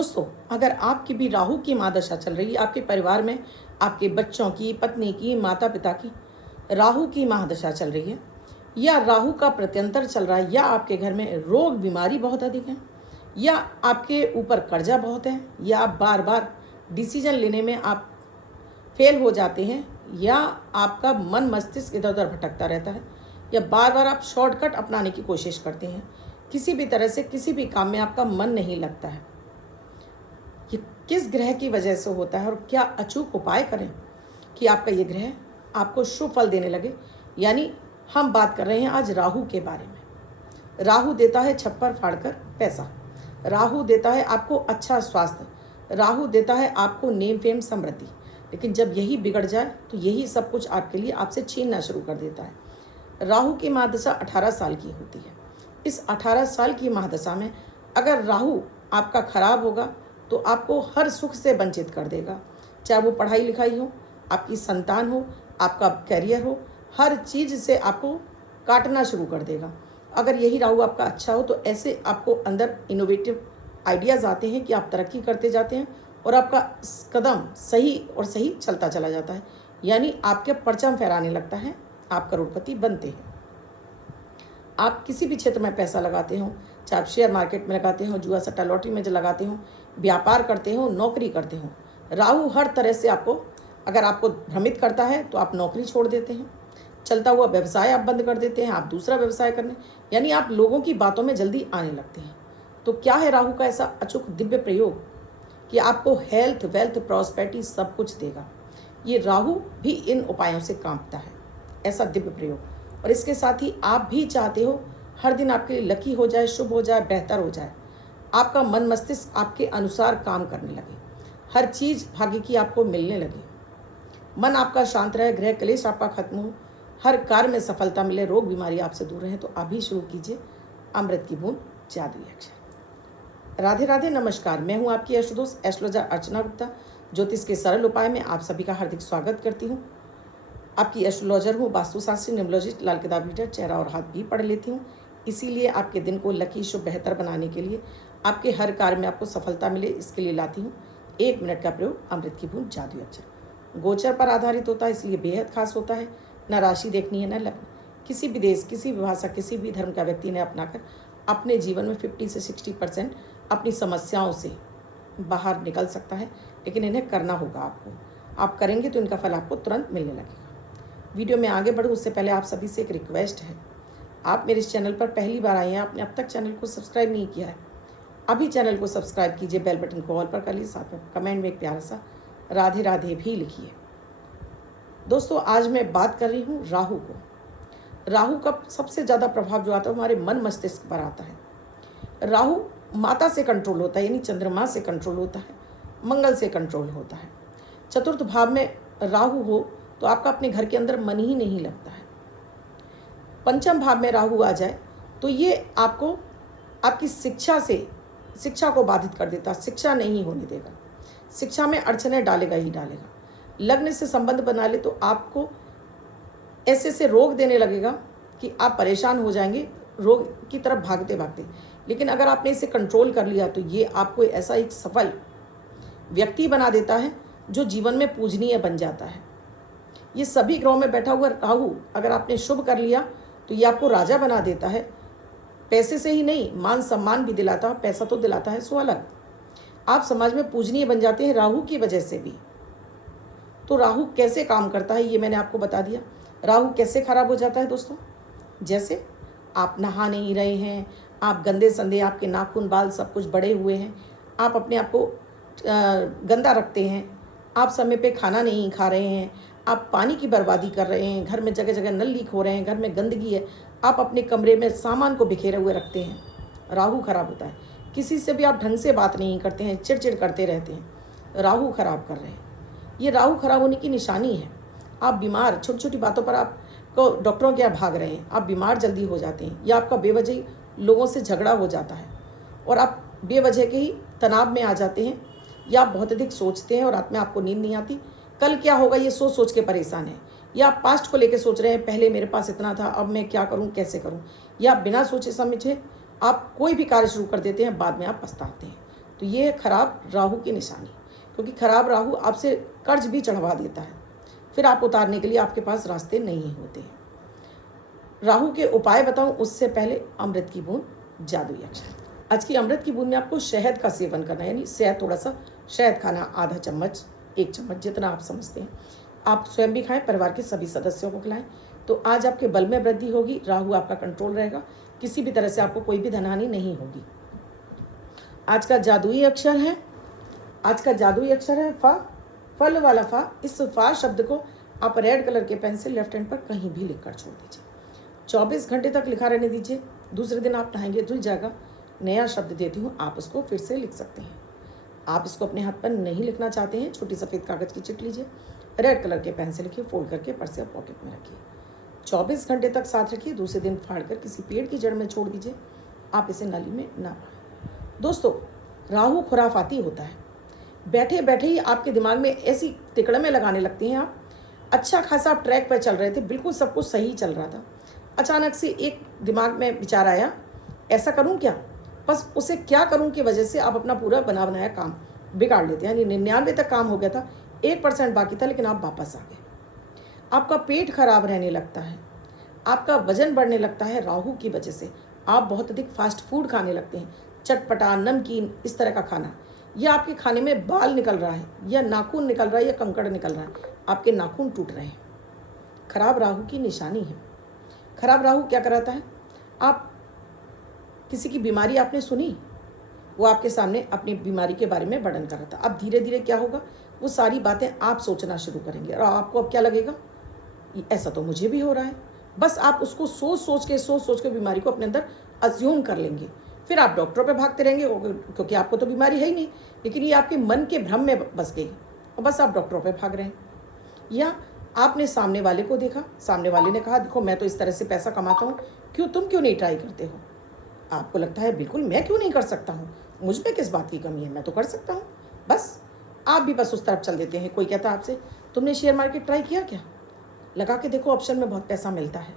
दोस्तों, अगर आपकी भी राहु की महादशा चल रही है, आपके परिवार में आपके बच्चों की, पत्नी की, माता पिता की राहु की महादशा चल रही है, या राहु का प्रत्यंतर चल रहा है, या आपके घर में रोग बीमारी बहुत अधिक है, या आपके ऊपर कर्जा बहुत है, या आप बार बार डिसीजन लेने में आप फेल हो जाते हैं, या आपका मन मस्तिष्क इधर उधर भटकता रहता है, या बार बार आप शॉर्टकट अपनाने की कोशिश करते हैं, किसी भी तरह से किसी भी काम में आपका मन नहीं लगता है, ये किस ग्रह की वजह से होता है और क्या अचूक उपाय करें कि आपका ये ग्रह आपको शुभ फल देने लगे। यानी हम बात कर रहे हैं आज राहु के बारे में। राहु देता है छप्पर फाड़कर पैसा, राहु देता है आपको अच्छा स्वास्थ्य, राहु देता है आपको नेम फेम समृद्धि, लेकिन जब यही बिगड़ जाए तो यही सब कुछ आपके लिए आपसे छीनना शुरू कर देता है। राहु की महादशा 18 साल की होती है। इस 18 साल की महादशा में अगर राहु आपका खराब होगा तो आपको हर सुख से वंचित कर देगा, चाहे वो पढ़ाई लिखाई हो, आपकी संतान हो, आपका करियर हो, हर चीज़ से आपको काटना शुरू कर देगा। अगर यही राहु आपका अच्छा हो तो ऐसे आपको अंदर इनोवेटिव आइडियाज़ आते हैं कि आप तरक्की करते जाते हैं और आपका कदम सही और सही चलता चला जाता है, यानी आपके परचम फहराने लगता है, आप करोड़पति बनते हैं। आप किसी भी क्षेत्र में पैसा लगाते हो, चाहे आप शेयर मार्केट में लगाते हो, जुआ सट्टा लॉटरी में जो लगाते हो, व्यापार करते हो, नौकरी करते हो, राहु हर तरह से आपको अगर आपको भ्रमित करता है तो आप नौकरी छोड़ देते हैं, चलता हुआ व्यवसाय आप बंद कर देते हैं, आप दूसरा व्यवसाय करने, यानी आप लोगों की बातों में जल्दी आने लगते हैं। तो क्या है राहु का ऐसा अचूक दिव्य प्रयोग कि आपको हेल्थ, वेल्थ, प्रॉस्पेरिटी सब कुछ देगा। ये राहु भी इन उपायों से कांपता है, ऐसा दिव्य प्रयोग। और इसके साथ ही आप भी चाहते हो हर दिन आपके लिए लकी हो जाए, शुभ हो जाए, बेहतर हो जाए, आपका मन मस्तिष्क आपके अनुसार काम करने लगे, हर चीज़ भाग्य की आपको मिलने लगे, मन आपका शांत रहे, ग्रह क्लेश आपका खत्म हो, हर कार्य में सफलता मिले, रोग बीमारी आपसे दूर रहे, तो अभी शुरू कीजिए अमृत की बूंद जादुई अक्षर। राधे राधे, नमस्कार। मैं हूँ आपकी एस्ट्रोदोस्त एस्ट्रोलॉजर अर्चना गुप्ता। ज्योतिष के सरल उपाय में आप सभी का हार्दिक स्वागत करती हूँ। आपकी एस्ट्रोलॉजर हूँ, वास्तुशास्त्री, न्यूमरोलॉजिस्ट, लाल किताब रीडर, चेहरा और हाथ भी पढ़ लेती हूँ। इसीलिए आपके दिन को लकी, शुभ, बेहतर बनाने के लिए, आपके हर कार्य में आपको सफलता मिले, इसके लिए लाती हूँ 1 मिनट का प्रयोग अमृत की बूंद जादुई अक्षर। गोचर पर आधारित होता है, इसलिए बेहद खास होता है। न राशि देखनी है, न लग्न। किसी भी देश, किसी भी भाषा, किसी भी धर्म का व्यक्ति ने अपनाकर अपने जीवन में 50 से 60% अपनी समस्याओं से बाहर निकल सकता है, लेकिन इन्हें करना होगा आपको। आप करेंगे तो इनका फल आपको तुरंत मिलने लगेगा। वीडियो में आगे बढ़ूँ उससे पहले आप सभी से एक रिक्वेस्ट है, आप मेरे इस चैनल पर पहली बार आए हैं, आपने अब तक चैनल को सब्सक्राइब नहीं किया है, अभी चैनल को सब्सक्राइब कीजिए, बेल बटन को ऑल पर कर लीजिए, साथ में कमेंट में एक प्यारा सा राधे राधे भी लिखिए। दोस्तों, आज मैं बात कर रही हूँ राहु को। राहु का सबसे ज़्यादा प्रभाव जो आता है हमारे मन मस्तिष्क पर आता है। राहु माता से कंट्रोल होता है, यानी चंद्रमा से कंट्रोल होता है, मंगल से कंट्रोल होता है। चतुर्थ भाव में राहु हो तो आपका अपने घर के अंदर मन ही नहीं लगता है। पंचम भाव में राहु आ जाए तो ये आपको आपकी शिक्षा को बाधित कर देता, शिक्षा नहीं होने देगा, शिक्षा में अड़चने डालेगा ही डालेगा। लग्न से संबंध बना ले तो आपको ऐसे रोग देने लगेगा कि आप परेशान हो जाएंगे, रोग की तरफ भागते भागते। लेकिन अगर आपने इसे कंट्रोल कर लिया तो ये आपको ऐसा एक सफल व्यक्ति बना देता है जो जीवन में पूजनीय बन जाता है। ये सभी ग्रहों में बैठा हुआ राहु अगर आपने शुभ कर लिया तो ये आपको राजा बना देता है। पैसे से ही नहीं, मान सम्मान भी दिलाता है, पैसा तो दिलाता है सो अलग। आप समाज में पूजनीय बन जाते हैं राहु की वजह से भी। तो राहु कैसे काम करता है ये मैंने आपको बता दिया। राहु कैसे खराब हो जाता है दोस्तों, जैसे आप नहा नहीं रहे हैं, आप गंदे संदे, आपके नाखून, बाल सब कुछ बड़े हुए हैं, आप अपने आप को गंदा रखते हैं, आप समय पे खाना नहीं खा रहे हैं, आप पानी की बर्बादी कर रहे हैं, घर में जगह जगह नल लीक हो रहे हैं, घर में गंदगी है, आप अपने कमरे में सामान को बिखेरे हुए रखते हैं, राहु खराब होता है। किसी से भी आप ढंग से बात नहीं करते हैं, चिड़चिड़ करते रहते हैं, राहु खराब कर रहे हैं। ये राहु खराब होने की निशानी है। आप बीमार, छोटी छोटी बातों पर आपको डॉक्टरों के यहाँ भाग रहे हैं, आप बीमार जल्दी हो जाते हैं, या आपका बेवजह लोगों से झगड़ा हो जाता है और आप बेवजह के ही तनाव में आ जाते हैं, या आप बहुत अधिक सोचते हैं और रात में आपको नींद नहीं आती, कल क्या होगा ये सोच सोच के परेशान है, या आप पास्ट को लेकर सोच रहे हैं, पहले मेरे पास इतना था, अब मैं क्या करूं, कैसे करूं, या बिना सोचे समझे आप कोई भी कार्य शुरू कर देते हैं, बाद में आप पछताते हैं। तो ये है खराब राहु की निशानी, क्योंकि खराब राहु आपसे कर्ज भी चढ़वा देता है, फिर आप उतारने के लिए आपके पास रास्ते नहीं होते हैं। राहु के उपाय बताऊं उससे पहले अमृत की बूंद, जादुई अक्षर। आज की अमृत की बूंद में आपको शहद का सेवन करना है, यानी शहद, थोड़ा सा शहद खाना, आधा चम्मच, 1 चम्मच, जितना आप समझते हैं। आप स्वयं भी खाएं, परिवार के सभी सदस्यों को खिलाएं, तो आज आपके बल में वृद्धि होगी, राहु आपका कंट्रोल रहेगा, किसी भी तरह से आपको कोई भी धनहानि नहीं होगी। आज का जादुई अक्षर है, फा, फल वाला फा। इस फा शब्द को आप रेड कलर के पेन से लेफ्ट हैंड पर कहीं भी लिखकर छोड़ दीजिए। 24 घंटे तक लिखा रहने दीजिए, दूसरे दिन आप नहाएंगे धुल जाएगा। नया शब्द देती हूँ, आप उसको फिर से लिख सकते हैं। आप इसको अपने हाथ पर नहीं लिखना चाहते हैं, छोटी सफ़ेद कागज़ की चिट लीजिए, रेड कलर के पेन से लिखिए, फोल्ड करके पर्स या पॉकेट में रखिए। 24 घंटे तक साथ रखिए, दूसरे दिन फाड़ कर किसी पेड़ की जड़ में छोड़ दीजिए। आप इसे नाली में ना बहाएं। दोस्तों, राहु खुराफाती होता है, बैठे बैठे ही आपके दिमाग में ऐसी तिकड़में लगाने लगती हैं। आप अच्छा खासा आप ट्रैक पर चल रहे थे, बिल्कुल सब कुछ सही चल रहा था, अचानक से एक दिमाग में विचार आया, ऐसा करूं क्या, बस उसे क्या करूं की वजह से आप अपना पूरा बना बनाया काम बिगाड़ लेते हैं। यानी 99 तक काम हो गया था, 1% बाकी था, लेकिन आप वापस आ गए। आपका पेट खराब रहने लगता है, आपका वजन बढ़ने लगता है राहु की वजह से। आप बहुत अधिक फास्ट फूड खाने लगते हैं, चटपटा, नमकीन, इस तरह का खाना, या आपके खाने में बाल निकल रहा है, या नाखून निकल रहा है, या कंकड़ निकल रहा है, आपके नाखून टूट रहे हैं। खराब राहु की निशानी है। खराब राहु क्या कराता है, आप किसी की बीमारी आपने सुनी, वो आपके सामने अपनी बीमारी के बारे में वर्णन कर रहा था। अब धीरे धीरे क्या होगा, वो सारी बातें आप सोचना शुरू करेंगे, और आपको अब क्या लगेगा, ऐसा तो मुझे भी हो रहा है। बस आप उसको सोच सोच के बीमारी को अपने अंदर अज्यूम कर लेंगे। फिर आप डॉक्टरों पे भागते रहेंगे, क्योंकि आपको तो बीमारी है ही नहीं, लेकिन ये आपके मन के भ्रम में बस गई और बस आप डॉक्टरों पे भाग रहे हैं। या आपने सामने वाले को देखा, सामने वाले ने कहा, देखो मैं तो इस तरह से पैसा कमाता हूँ, तुम क्यों नहीं ट्राई करते हो। आपको लगता है बिल्कुल मैं क्यों नहीं कर सकता हूँ, मुझ में किस बात की कमी है, मैं तो कर सकता हूँ। बस आप भी बस उस तरफ चल देते हैं। कोई कहता है आपसे, तुमने शेयर मार्केट ट्राई किया क्या, लगा के देखो, ऑप्शन में बहुत पैसा मिलता है।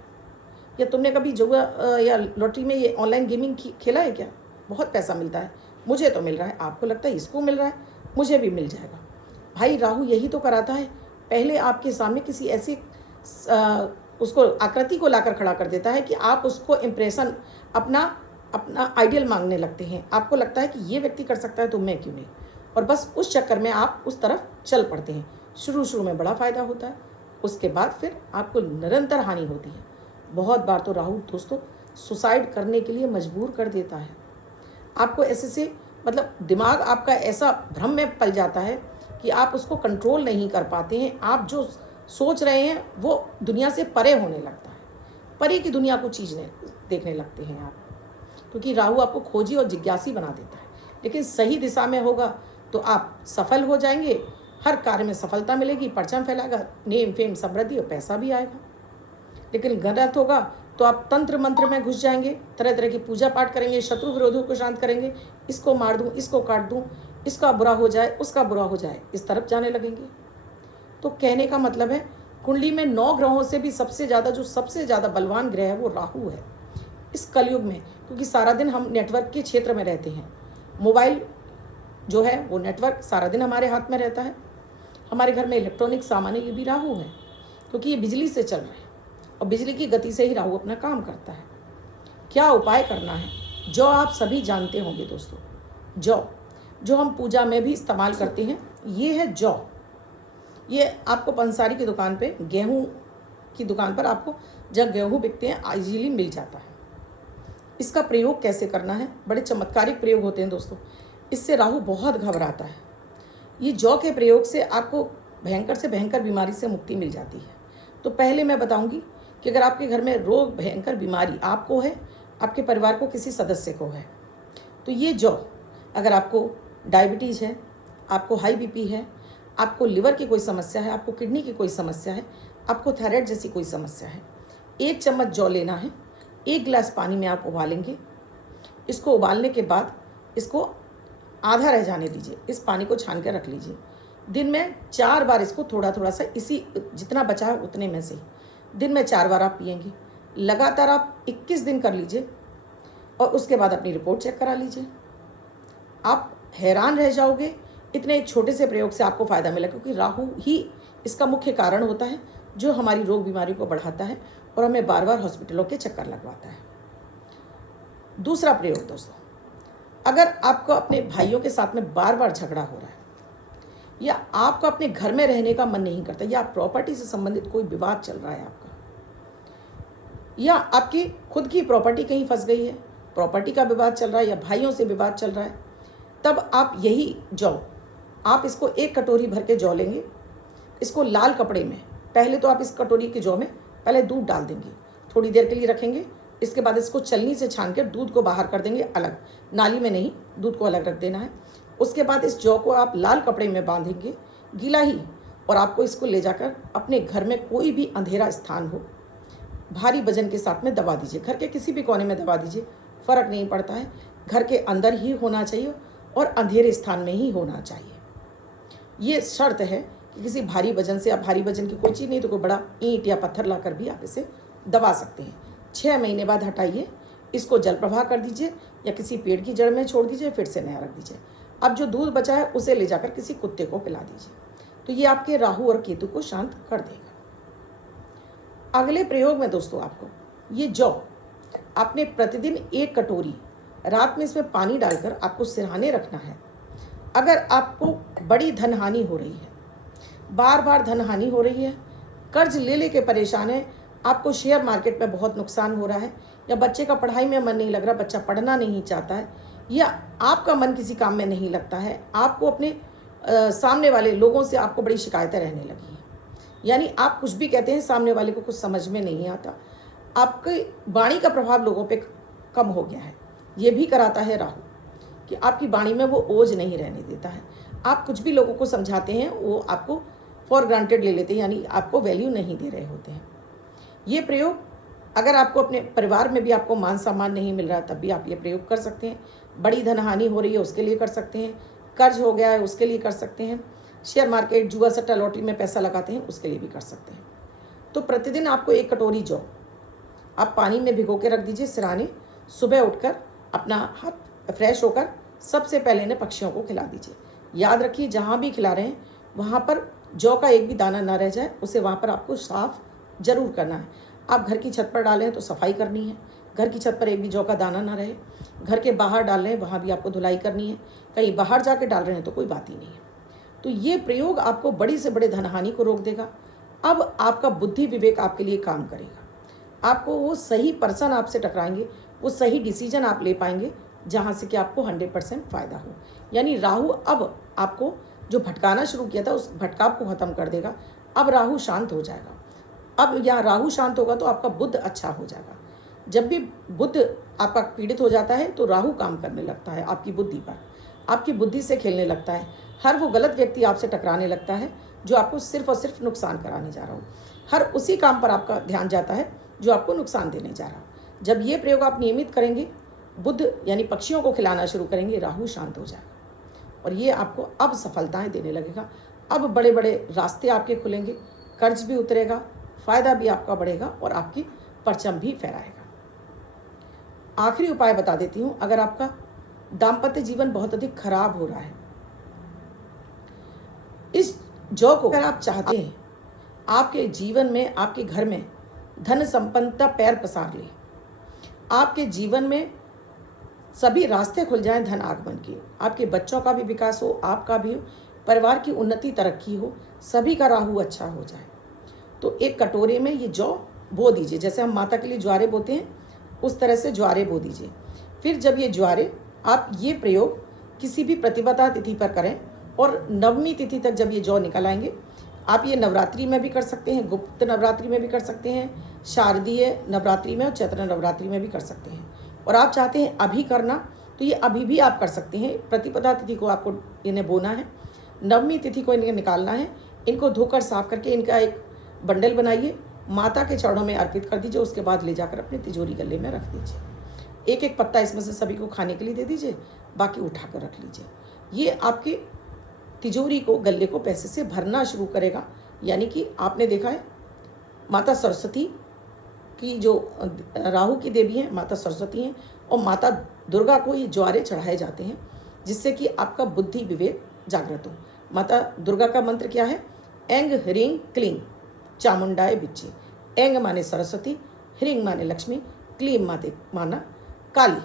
या तुमने कभी जुआ या लॉटरी में ये ऑनलाइन गेमिंग खेला है क्या, बहुत पैसा मिलता है, मुझे तो मिल रहा है। आपको लगता है इसको मिल रहा है, मुझे भी मिल जाएगा। भाई राहु यही तो कराता है, पहले आपके सामने किसी ऐसी उसको आकृति को लाकर खड़ा कर देता है कि आप उसको इम्प्रेशन, अपना आइडियल मांगने लगते हैं। आपको लगता है कि ये व्यक्ति कर सकता है तो मैं क्यों नहीं, और बस उस चक्कर में आप उस तरफ चल पड़ते हैं। शुरू में बड़ा फ़ायदा होता है, उसके बाद फिर आपको निरंतर हानि होती है। बहुत बार तो राहु दोस्तों सुसाइड करने के लिए मजबूर कर देता है। आपको ऐसे से मतलब दिमाग आपका ऐसा भ्रम में पल जाता है कि आप उसको कंट्रोल नहीं कर पाते हैं। आप जो सोच रहे हैं वो दुनिया से परे होने लगता है, परे की दुनिया को चीज़ें देखने लगते हैं आप, क्योंकि राहु आपको खोजी और जिज्ञासी बना देता है। लेकिन सही दिशा में होगा तो आप सफल हो जाएंगे, हर कार्य में सफलता मिलेगी, परचम फैलाएगा, नेम फेम समृद्धि और पैसा भी आएगा। लेकिन गलत होगा तो आप तंत्र मंत्र में घुस जाएंगे, तरह तरह की पूजा पाठ करेंगे, शत्रु विरोधों को शांत करेंगे, इसको मार दूं, इसको काट दूं, इसका बुरा हो जाए, उसका बुरा हो जाए, इस तरफ जाने लगेंगे। तो कहने का मतलब है, कुंडली में 9 ग्रहों से भी सबसे ज़्यादा बलवान ग्रह है वो राहु है इस कलयुग में। क्योंकि सारा दिन हम नेटवर्क के क्षेत्र में रहते हैं, मोबाइल जो है वो नेटवर्क सारा दिन हमारे हाथ में रहता है। हमारे घर में इलेक्ट्रॉनिक सामान है, ये भी राहु है, क्योंकि ये बिजली से चल रहे हैं और बिजली की गति से ही राहु अपना काम करता है। क्या उपाय करना है, जो आप सभी जानते होंगे दोस्तों, जो हम पूजा में भी इस्तेमाल करते हैं, ये है जौ। ये आपको पंसारी की दुकान पे, गेहूं की दुकान पर आपको जब गेहूं बिकते हैं इजीली मिल जाता है। इसका प्रयोग कैसे करना है, बड़े चमत्कारिक प्रयोग होते हैं दोस्तों, इससे राहु बहुत घबराता है। ये जौ के प्रयोग से आपको भयंकर से भयंकर बीमारी से मुक्ति मिल जाती है। तो पहले मैं बताऊंगी कि अगर आपके घर में रोग, भयंकर बीमारी आपको है, आपके परिवार को किसी सदस्य को है, तो ये जौ, अगर आपको डायबिटीज़ है, आपको हाई बीपी है, आपको लिवर की कोई समस्या है, आपको किडनी की कोई समस्या है, आपको थायराइड जैसी कोई समस्या है, 1 चम्मच जौ लेना है, 1 गिलास पानी में आप उबालेंगे। इसको उबालने के बाद इसको आधा रह जाने दीजिए, इस पानी को छान कर रख लीजिए। दिन में 4 बार इसको थोड़ा सा, इसी जितना बचा है उतने में से दिन में 4 बार आप पिएंगे। लगातार आप 21 दिन कर लीजिए और उसके बाद अपनी रिपोर्ट चेक करा लीजिए। आप हैरान रह जाओगे, इतने एक छोटे से प्रयोग से आपको फ़ायदा मिला, क्योंकि राहु ही इसका मुख्य कारण होता है जो हमारी रोग बीमारी को बढ़ाता है और हमें बार बार हॉस्पिटलों के चक्कर लगवाता है। दूसरा प्रयोग दोस्तों, अगर आपको अपने भाइयों के साथ में बार बार झगड़ा हो रहा है, या आपको अपने घर में रहने का मन नहीं करता, या प्रॉपर्टी से संबंधित कोई विवाद चल रहा है आपका, या आपकी खुद की प्रॉपर्टी कहीं फंस गई है, प्रॉपर्टी का विवाद चल रहा है, या भाइयों से विवाद चल रहा है, तब आप यही जौ, आप इसको 1 कटोरी भर के जौ लेंगे, इसको लाल कपड़े में, पहले तो आप इस कटोरी के जौ में पहले दूध डाल देंगे, थोड़ी देर के लिए रखेंगे, इसके बाद इसको छलनी से छान कर दूध को बाहर कर देंगे अलग, नाली में नहीं, दूध को अलग रख देना है। उसके बाद इस जौ को आप लाल कपड़े में बांधेंगे, गीला ही, और आपको इसको ले जाकर अपने घर में कोई भी अंधेरा स्थान हो, भारी वजन के साथ में दबा दीजिए, घर के किसी भी कोने में दबा दीजिए, फ़र्क नहीं पड़ता है, घर के अंदर ही होना चाहिए और अंधेरे स्थान में ही होना चाहिए। ये शर्त है कि किसी भारी वजन से, या भारी वजन की कोई चीज़ नहीं तो कोई बड़ा ईंट या पत्थर लाकर भी आप इसे दबा सकते हैं। 6 महीने बाद हटाइए, इसको जल प्रवाह कर दीजिए या किसी पेड़ की जड़ में छोड़ दीजिए, फिर से नया रख दीजिए। अब जो दूध बचा है उसे ले जाकर किसी कुत्ते को पिला दीजिए, तो ये आपके राहु और केतु को शांत कर देगा। अगले प्रयोग में दोस्तों, आपको ये जौ आपने प्रतिदिन 1 कटोरी रात में इसमें पानी डालकर आपको सिरहाने रखना है। अगर आपको बड़ी धन हानि हो रही है, बार बार धन हानि हो रही है, कर्ज ले लेके परेशान है, आपको शेयर मार्केट में बहुत नुकसान हो रहा है, या बच्चे का पढ़ाई में मन नहीं लग रहा, बच्चा पढ़ना नहीं चाहता है, या आपका मन किसी काम में नहीं लगता है, आपको अपने सामने वाले लोगों से आपको बड़ी शिकायतें रहने लगी हैं, यानी आप कुछ भी कहते हैं सामने वाले को कुछ समझ में नहीं आता, आपकी वाणी का प्रभाव लोगों पे कम हो गया है। ये भी कराता है राहु कि आपकी वाणी में वो ओज नहीं रहने देता है, आप कुछ भी लोगों को समझाते हैं वो आपको फॉर ग्रांटेड ले लेते हैं, यानी आपको वैल्यू नहीं दे रहे होते हैं। ये प्रयोग अगर आपको अपने परिवार में भी आपको मान सम्मान नहीं मिल रहा तब भी आप ये प्रयोग कर सकते हैं। बड़ी धन हानि हो रही है उसके लिए कर सकते हैं, कर्ज हो गया है उसके लिए कर सकते हैं, शेयर मार्केट, जुआ सट्टा, लॉटरी में पैसा लगाते हैं उसके लिए भी कर सकते हैं। तो प्रतिदिन आपको 1 कटोरी जौ आप पानी में भिगो के रख दीजिए सिरहाने, सुबह उठकर अपना हाथ फ्रेश होकर सबसे पहले इन्हें पक्षियों को खिला दीजिए। याद रखिए जहाँ भी खिला रहे हैं वहाँ पर जौ का एक भी दाना ना रह जाए, उसे वहाँ पर आपको साफ जरूर करना है। आप घर की छत पर डालें तो सफाई करनी है, घर की छत पर एक भी जौ का दाना ना रहे। घर के बाहर डाल रहे हैं वहाँ भी आपको धुलाई करनी है, कहीं बाहर जाके डाल रहे हैं तो कोई बात ही नहीं है। तो ये प्रयोग आपको बड़ी से बड़े धनहानि को रोक देगा। अब आपका बुद्धि विवेक आपके लिए काम करेगा, आपको वो सही पर्सन आपसे टकराएंगे, वो सही डिसीजन आप ले पाएंगे जहाँ से कि आपको 100% फ़ायदा हो। यानी राहु अब आपको जो भटकाना शुरू किया था उस भटकाव को ख़त्म कर देगा। अब राहु शांत हो जाएगा। अब यहाँ राहु शांत होगा तो आपका बुद्ध अच्छा हो जाएगा। जब भी बुद्ध आपका पीड़ित हो जाता है तो राहु काम करने लगता है आपकी बुद्धि पर, आपकी बुद्धि से खेलने लगता है। हर वो गलत व्यक्ति आपसे टकराने लगता है जो आपको सिर्फ और सिर्फ नुकसान कराने जा रहा हो। हर उसी काम पर आपका ध्यान जाता है जो आपको नुकसान देने जा रहा हो। जब ये प्रयोग आप नियमित करेंगे, बुद्ध यानी पक्षियों को खिलाना शुरू करेंगे, राहु शांत हो जाएगा और ये आपको अब सफलताएं देने लगेगा। अब बड़े बड़े रास्ते आपके खुलेंगे, कर्ज भी उतरेगा, फ़ायदा भी आपका बढ़ेगा और आपकी परचम भी फहराएगा। आखिरी उपाय बता देती हूँ। अगर आपका दाम्पत्य जीवन बहुत अधिक खराब हो रहा है, इस जौ को अगर आप चाहते हैं आपके जीवन में, आपके घर में धन संपन्नता पैर पसार ले, आपके जीवन में सभी रास्ते खुल जाएं धन आगमन के, आपके बच्चों का भी विकास हो, आपका भी हो, परिवार की उन्नति तरक्की हो, सभी का राहु अच्छा हो जाए, तो 1 कटोरे में ये जौ बो दीजिए। जैसे हम माता के लिए ज्वारे बोते हैं उस तरह से ज्वारे बो दीजिए। फिर जब ये ज्वारे, आप ये प्रयोग किसी भी प्रतिपदा तिथि पर करें और नवमी तिथि तक जब ये जौ निकल आएंगे, आप ये नवरात्रि में भी कर सकते हैं, गुप्त नवरात्रि में भी कर सकते हैं, शारदीय नवरात्रि में और चैत्र नवरात्रि में भी कर सकते हैं। और आप चाहते हैं अभी करना तो ये अभी भी आप कर सकते हैं। प्रतिपदा तिथि को आपको इन्हें बोना है, नवमी तिथि को इन्हें निकालना है, इनको धोकर साफ करके इनका एक बंडल बनाइए, माता के चरणों में अर्पित कर दीजिए। उसके बाद ले जाकर अपने तिजोरी गले में रख दीजिए। एक एक पत्ता इसमें से सभी को खाने के लिए दे दीजिए, बाकी उठा कर रख लीजिए। ये आपकी तिजोरी को, गले को पैसे से भरना शुरू करेगा। यानी कि आपने देखा है माता सरस्वती की जो राहु की देवी हैं, माता सरस्वती हैं, और माता दुर्गा को ये ज्वारे चढ़ाए जाते हैं। जिससे कि आपका बुद्धि विवेक जागृत हो। माता दुर्गा का मंत्र क्या है? एंग ह्रीं क्लीं चामुंडाय बिच्ची। एंग माने सरस्वती, ह्रीं माने लक्ष्मी, क्लीं माना काली।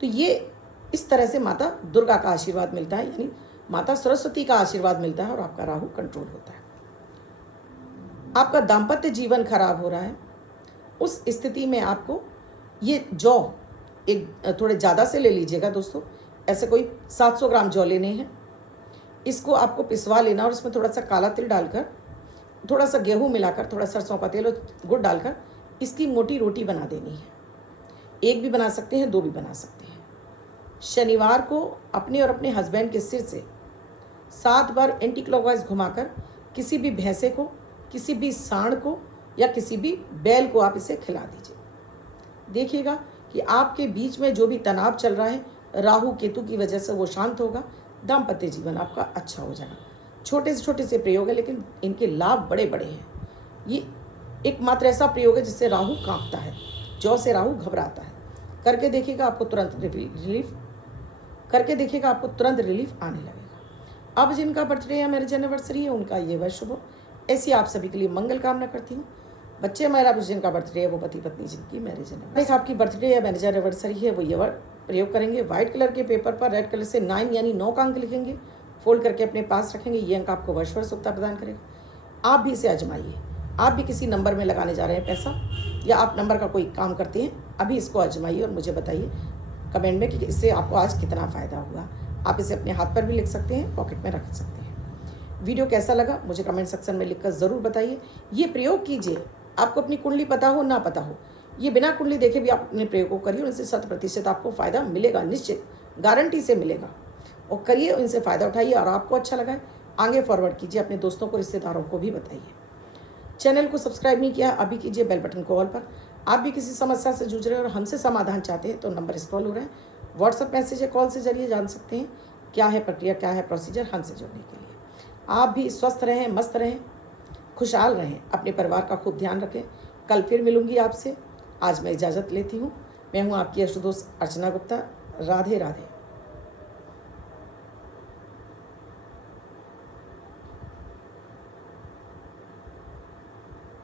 तो ये इस तरह से माता दुर्गा का आशीर्वाद मिलता है, यानी माता सरस्वती का आशीर्वाद मिलता है और आपका राहु कंट्रोल होता है। आपका दाम्पत्य जीवन खराब हो रहा है, उस स्थिति में आपको ये जौ एक थोड़े ज़्यादा से ले लीजिएगा दोस्तों। ऐसे कोई 700 ग्राम जौ लेने हैं। इसको आपको पिसवा लेना और उसमें थोड़ा सा काला तिल डालकर, थोड़ा सा गेहूँ मिलाकर, थोड़ा सरसों का तेल और गुड़ डालकर इसकी मोटी रोटी बना देनी है। एक भी बना सकते हैं, 2 भी बना सकते हैं। शनिवार को अपने और अपने हस्बैंड के सिर से 7 बार एंटी क्लॉकवाइज घुमाकर किसी भी भैंसे को, किसी भी सांड को या किसी भी बैल को आप इसे खिला दीजिए। देखिएगा कि आपके बीच में जो भी तनाव चल रहा है राहु केतु की वजह से वो शांत होगा, दाम्पत्य जीवन आपका अच्छा हो जाएगा। छोटे से प्रयोग है, लेकिन इनके लाभ बड़े बड़े हैं। ये एकमात्र ऐसा प्रयोग है जिससे राहु कांपता है, जौ से राहु घबराता है। करके देखिएगा, आपको तुरंत रिलीफ आने लगेगा। अब जिनका बर्थडे या मैरिज एनिवर्सरी है उनका ये वर्ष शुभ हो। ऐसी आप सभी के लिए मंगल कामना करती हूँ। बच्चे मेरा जिनका बर्थडे है वो पति पत्नी जिनकी मैरिज एनिवर्सरी, आपकी बर्थडे या मैरिज एनिवर्सरी है वो ये प्रयोग करेंगे। व्हाइट कलर के पेपर पर रेड कलर से 9 यानी 9 का अंक लिखेंगे, फोल्ड करके अपने पास रखेंगे। ये अंक आपको वर्ष सुखता प्रदान करेगा। आप भी इसे आजमाइए। आप भी किसी नंबर में लगाने जा रहे हैं पैसा, या आप नंबर का कोई काम करते हैं, अभी इसको आजमाइए और मुझे बताइए कमेंट में कि इससे आपको आज कितना फ़ायदा हुआ। आप इसे अपने हाथ पर भी लिख सकते हैं, पॉकेट में रख सकते हैं। वीडियो कैसा लगा मुझे कमेंट सेक्शन में लिखकर ज़रूर बताइए। ये प्रयोग कीजिए, आपको अपनी कुंडली पता हो ना पता हो, ये बिना कुंडली देखे भी आप अपने प्रयोग को करिए और इनसे 100% आपको फ़ायदा मिलेगा, निश्चित गारंटी से मिलेगा। और करिए, इनसे फ़ायदा उठाइए और आपको अच्छा लगा है आगे फॉरवर्ड कीजिए, अपने दोस्तों को, रिश्तेदारों को भी बताइए। चैनल को सब्सक्राइब नहीं किया अभी कीजिए, बेल बटन को ऑल पर। आप भी किसी समस्या से जूझ रहे हैं और हमसे समाधान चाहते हैं तो नंबर स्क्रॉल हो रहे हैं, व्हाट्सएप मैसेज या कॉल से जरिए जान सकते हैं क्या है प्रक्रिया, क्या है प्रोसीजर हमसे जुड़ने के लिए। आप भी स्वस्थ रहें, मस्त रहें, खुशहाल रहें, अपने परिवार का खूब ध्यान रखें। कल फिर मिलूंगी आपसे। आज मैं इजाज़त लेती हूँ। मैं हूँ आपकी अष्टदोष अर्चना गुप्ता। राधे राधे।